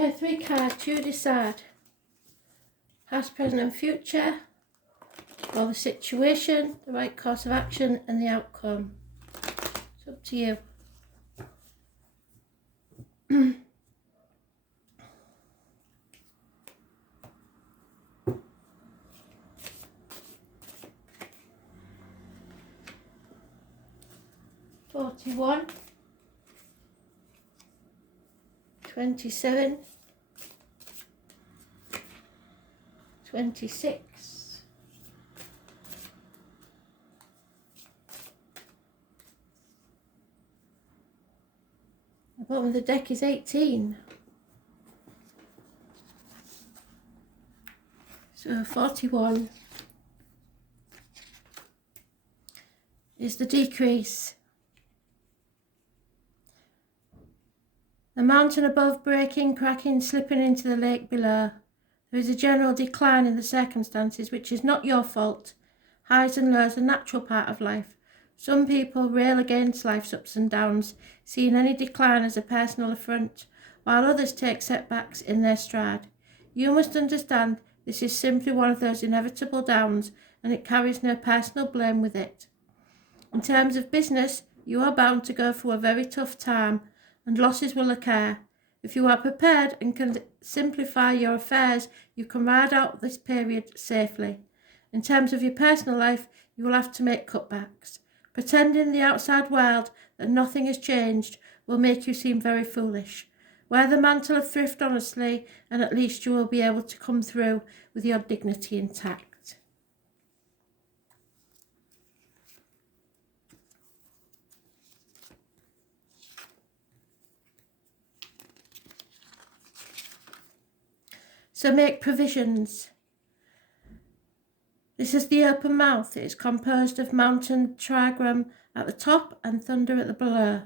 Okay, 3 cards. You decide. Past, present and future. Or the situation, the right course of action and the outcome. It's up to you. $41, $27, $26, the bottom of the deck is 18. So 41 is the decrease. The mountain above breaking, cracking, slipping into the lake below. There is a general decline in the circumstances, which is not your fault. Highs and lows are a natural part of life. Some people rail against life's ups and downs, seeing any decline as a personal affront, while others take setbacks in their stride. You must understand this is simply one of those inevitable downs, and it carries no personal blame with it. In terms of business, you are bound to go through a very tough time, and losses will occur. If you are prepared and can simplify your affairs, you can ride out this period safely. In terms of your personal life, you will have to make cutbacks. Pretending the outside world that nothing has changed will make you seem very foolish. Wear the mantle of thrift honestly, and at least you will be able to come through with your dignity intact. So make provisions. This is the open mouth. It is composed of mountain trigram at the top and thunder at the below.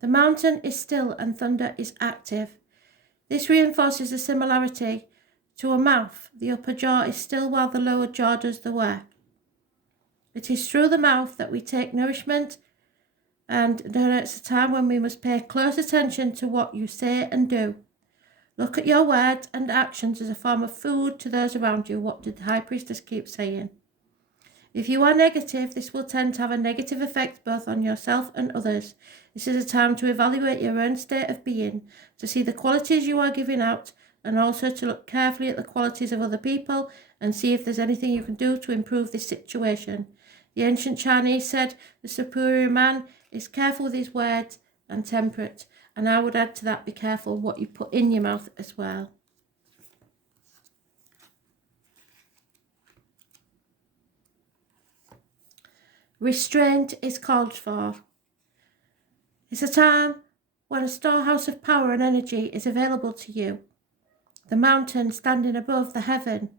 The mountain is still and thunder is active. This reinforces a similarity to a mouth. The upper jaw is still while the lower jaw does the work. It is through the mouth that we take nourishment, and it's a time when we must pay close attention to what you say and do. Look at your words and actions as a form of food to those around you. What did the High Priestess keep saying? If you are negative, this will tend to have a negative effect both on yourself and others. This is a time to evaluate your own state of being, to see the qualities you are giving out, and also to look carefully at the qualities of other people and see if there's anything you can do to improve this situation. The ancient Chinese said the superior man is careful with his words and temperate. And I would add to that, be careful what you put in your mouth as well. Restraint is called for. It's a time when a storehouse of power and energy is available to you. The mountain standing above the heaven.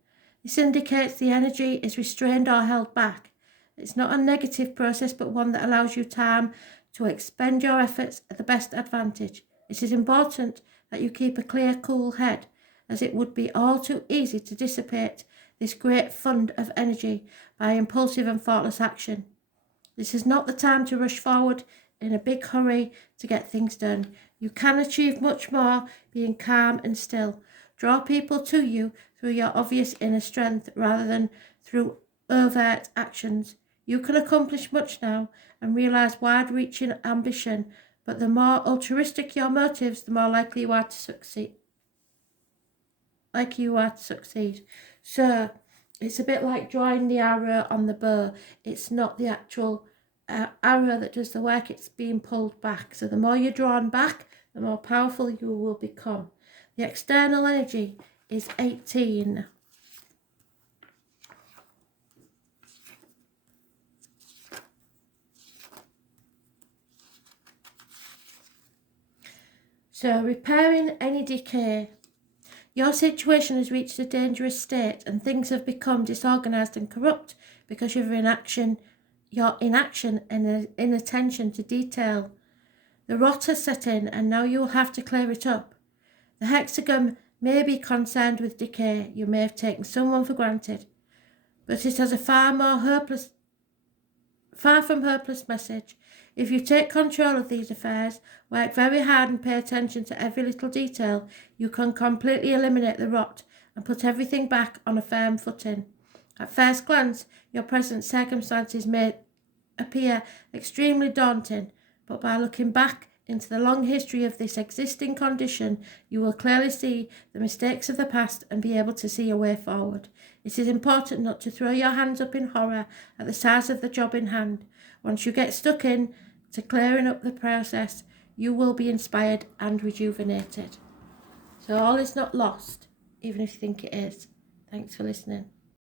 This indicates the energy is restrained or held back. It's not a negative process, but one that allows you time to expend your efforts at the best advantage. It is important that you keep a clear, cool head, as it would be all too easy to dissipate this great fund of energy by impulsive and thoughtless action. This is not the time to rush forward in a big hurry to get things done. You can achieve much more being calm and still. Draw people to you through your obvious inner strength rather than through overt actions. You can accomplish much now and realize wide-reaching ambition, but the more altruistic your motives, the more likely you are to succeed. So it's a bit like drawing the arrow on the bow. It's not the actual arrow that does the work, it's being pulled back. So the more you're drawn back, the more powerful you will become. The external energy is 18. So, repairing any decay. Your situation has reached a dangerous state and things have become disorganized and corrupt because of your inaction and inattention to detail. The rot has set in and now you will have to clear it up. The hexagon may be concerned with decay. You may have taken someone for granted, but it has a far from hopeless message. If you take control of these affairs, work very hard and pay attention to every little detail, you can completely eliminate the rot and put everything back on a firm footing. At first glance, your present circumstances may appear extremely daunting, but by looking back into the long history of this existing condition, you will clearly see the mistakes of the past and be able to see a way forward. It is important not to throw your hands up in horror at the size of the job in hand. Once you get stuck in to clearing up the process, you will be inspired and rejuvenated. So all is not lost, even if you think it is. Thanks for listening.